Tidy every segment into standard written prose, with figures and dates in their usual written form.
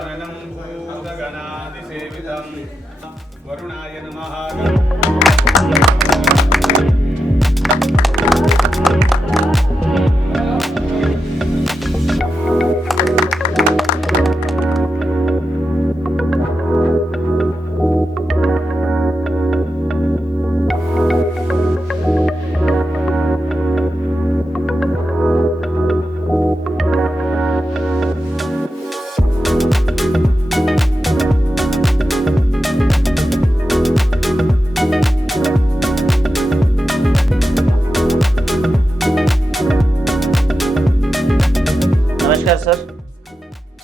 गजाननं भूतगणादिसेवितं वरुणाय नमः। नमस्कार सर,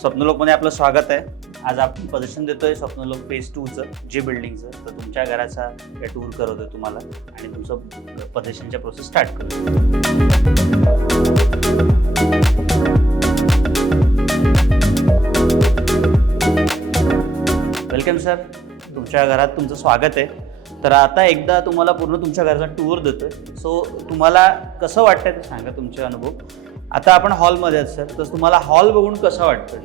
स्वप्नलोकमध्ये आपलं स्वागत आहे. आज आपण प्रदर्शन देतोय स्वप्नलोक फेज 2चं जे बिल्डिंगचं. तर तुमच्या घराचा टूर करवतोय तुम्हाला आणि तुमचं प्रदर्शनच्या प्रोसेस स्टार्ट करतो. वेलकम सर, तुमच्या घरात तुमचं स्वागत आहे. तर आता एकदा तुम्हाला पूर्ण तुमच्या घराचा टूर देतोय. सो तुम्हाला कसं वाटतंय ते सांगा तुमचे अनुभव. आता आपण हॉलमध्ये आहात सर, तर तुम्हाला हॉल बघून कसं वाटतं?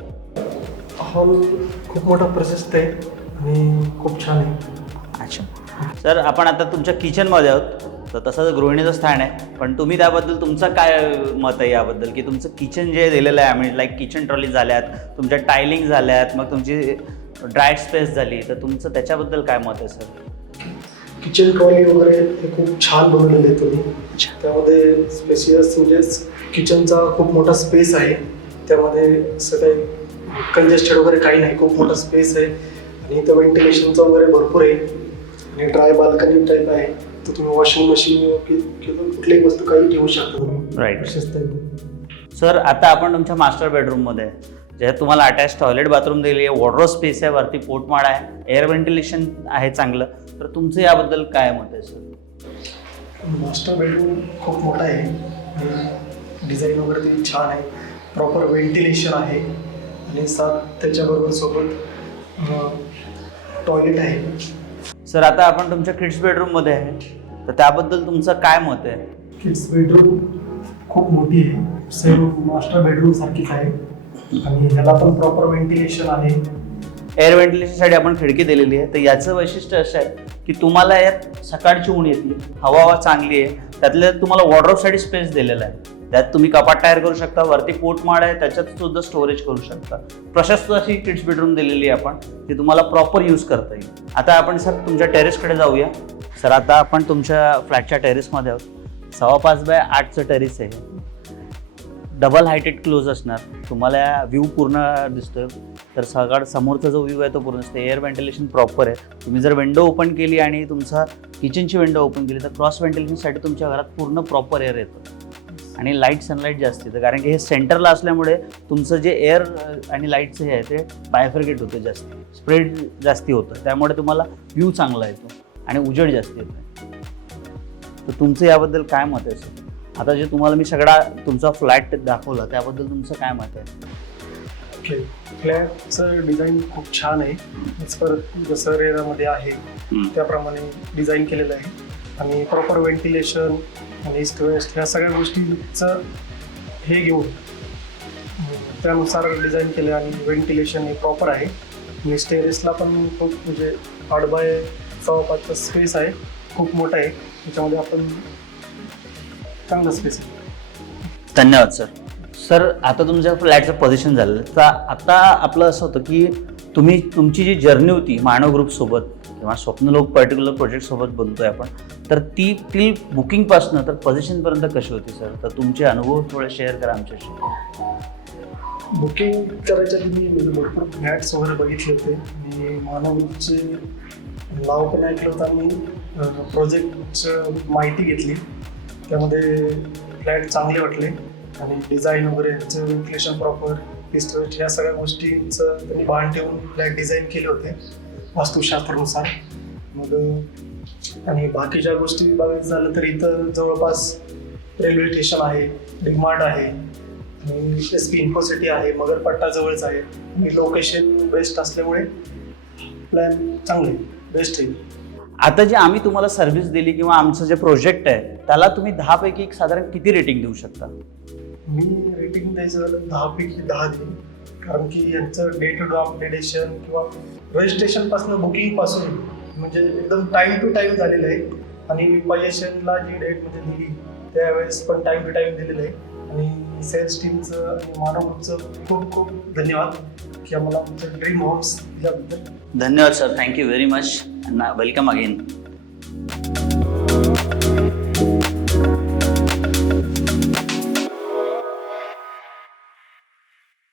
हॉल खूप मोठा प्रशस्त आहे आणि खूप छान आहे. अच्छा सर, आपण आता तुमच्या किचनमध्ये आहोत. तर तसं गृहिणीचं स्थान आहे, पण तुम्ही त्याबद्दल तुमचं काय मत आहे याबद्दल, की तुमचं किचन जे दिलेलं आहे, आम्ही लाईक किचन ट्रॉली झाल्यात, तुमच्या टायलिंग झाल्यात, मग तुमची ड्राय स्पेस झाली, तर तुमचं त्याच्याबद्दल काय मत आहे सर? किचन ट्रॉली वगैरे हे खूप छान बनवलेलं आहे तुम्ही. त्यामध्ये स्पेशियस म्हणजे किचनचा खूप मोठा स्पेस आहे. त्यामध्ये असं काही कंजेस्टेड वगैरे काही नाही, खूप मोठा स्पेस आहे आणि इथं व्हेंटिलेशनचं वगैरे भरपूर आहे आणि ड्राय बाल्कनी टाईप आहे. तर तुम्ही वॉशिंग मशीन किंवा कुठलीही वस्तू काही ठेवू शकता तुम्ही. राईट प्रशस्त आहे. सर, आता आपण तुमच्या मास्टर बेडरूममध्ये आहे, ज्यात तुम्हाला अटॅच टॉयलेट बाथरूम दिली आहे, वॉर्डरोब स्पेस आहे, वरती पोर्टमाळा आहे, एअर व्हेंटिलेशन आहे चांगलं. तर तुमचं याबद्दल काय मत आहे सर? मास्टर बेडरूम खूप मोठा आहे आणि डिझाईन वगैरे ते छान आहे. प्रॉपर व्हेंटिलेशन आहे आणि त्याच्याबरोबर सोबत टॉयलेट आहे. सर, आता आपण तुमच्या किड्स बेडरूममध्ये आहे, तर त्याबद्दल तुमचं काय मत आहे? किड्स बेडरूम खूप मोठी आहे, सेम मास्टर बेडरूम सारखीच आहे आणि ह्याला पण प्रॉपर व्हेंटिलेशन आहे. एअर व्हेंटिलेशनसाठी आपण खिडकी दिलेली आहे. तर याचं वैशिष्ट्य असं आहे की तुम्हाला यात सकाळची ऊन येते, हवा चांगली आहे. त्यातल्या तुम्हाला वॉर्डरोबसाठी स्पेस दिलेला आहे. त्यात तुम्ही कपाट तयार करू शकता, वरती पोर्टमाळ आहे, त्याच्यात सुद्धा स्टोरेज करू शकता. प्रशस्त अशी किड्स बेडरूम दिलेली आहे आपण, ती तुम्हाला प्रॉपर यूज करता येईल. आता आपण सर तुमच्या टेरेसकडे जाऊया. सर, आता आपण तुमच्या फ्लॅटच्या टेरेसमध्ये आहोत. 5.5x8चं टेरेस आहे. डबल हायटेड क्लोज असणार. तुम्हाला व्ह्यू पूर्ण दिसतोय. तर सगळं समोरचा जो व्ह्यू आहे तो पूर्ण दिसतो. एअर व्हेंटिलेशन प्रॉपर आहे. तुम्ही जर विंडो ओपन केली आणि तुमचा किचनची विंडो ओपन केली तर क्रॉस व्हेंटिलेशनसाठी तुमच्या घरात पूर्ण प्रॉपर एअर येतं आणि लाईट सनलाईट जास्त येतं. कारण की हे सेंटरला असल्यामुळे तुमचं जे एअर आणि लाईटचं हे आहे ते बायफर्केट होतं, जास्त स्प्रेड जास्ती होतं. त्यामुळे तुम्हाला व्ह्यू चांगला येतो आणि उजेड जास्त येतो. तर तुमचं याबद्दल काय मत आहे सर? आता जे तुम्हाला मी सगळा तुमचा फ्लॅट दाखवला त्याबद्दल तुमचं काय मत आहे? ओके, फ्लॅटचं डिझाईन खूप छान आहे. परत जसं रेरामध्ये आहे त्याप्रमाणे डिझाईन केलेलं आहे आणि प्रॉपर व्हेंटिलेशन आणि ईस्ट वेस्ट ह्या सगळ्या गोष्टींचं हे घेऊन त्यानुसार डिझाईन केलं आणि व्हेंटिलेशन हे प्रॉपर आहे. आणि स्टेरेसला पण खूप म्हणजे 8x6.5 स्पेस आहे, खूप मोठा आहे. त्याच्यामध्ये आपण चांगला स्पेस आहे. धन्यवाद सर. सर, आता तुमच्या फ्लॅटचं पोझिशन झालं. तर आता आपलं असं होतं की तुमची जी जर्नी होती मानव ग्रुपसोबत किंवा स्वप्नलोक पर्टिक्युलर प्रोजेक्टसोबत बोलतोय आपण, तर ती बुकिंगपासनं तर पोझिशनपर्यंत कशी होती सर? तर तुमचे अनुभव थोडे शेअर करा आमच्याशी. बुकिंग करायच्या आधी मी भरपूर फ्लॅट्स वगैरे बघितले होते आणि मानव ग्रुपचे नाव पण ऐकलं होतं आणि प्रोजेक्टचं माहिती घेतली. त्यामध्ये फ्लॅट चांगले वाटले आणि डिझाईन वगैरे ह्याचं व्हेंटिलेशन प्रॉपर, ईस्ट वेस्ट ह्या सगळ्या गोष्टींचं त्यांनी भान ठेवून फ्लॅट डिझाईन केले होते वास्तुशास्त्रानुसार. मग आणि बाकीच्या गोष्टी बघायचं झालं तर इथं जवळपास रेल्वे स्टेशन आहे, डिमार्ट आहे आणि SP इन्फोसिटी आहे, मगरपट्टा जवळच आहे आणि लोकेशन बेस्ट असल्यामुळे प्लॅन चांगले बेस्ट आहे. आता जे आम्ही तुम्हाला सर्व्हिस दिली किंवा आमचं जे प्रोजेक्ट आहे त्याला तुम्ही 10 पैकी साधारण किती रेटिंग देऊ शकता? मी रेटिंग द्यायचं झालं 10 पैकी 10 देईन. कारण की यांचं डे टू डे अपडेटेशन किंवा रजिस्ट्रेशन पासून बुकिंग पासून म्हणजे एकदम टाइम टू टाइम झालेलं आहे. आणि पजेशनला जी डेट म्हणजे दिली त्यावेळेस पण टाइम टू टाइम दिलेलं आहे. आणि सेल्स टीमचं आणि मानव ग्रुपचं खूप खूप धन्यवाद की आम्हाला आमचं ड्रीम हाऊस दिल्याबद्दल. धन्यवाद sir, thank you very much, welcome again.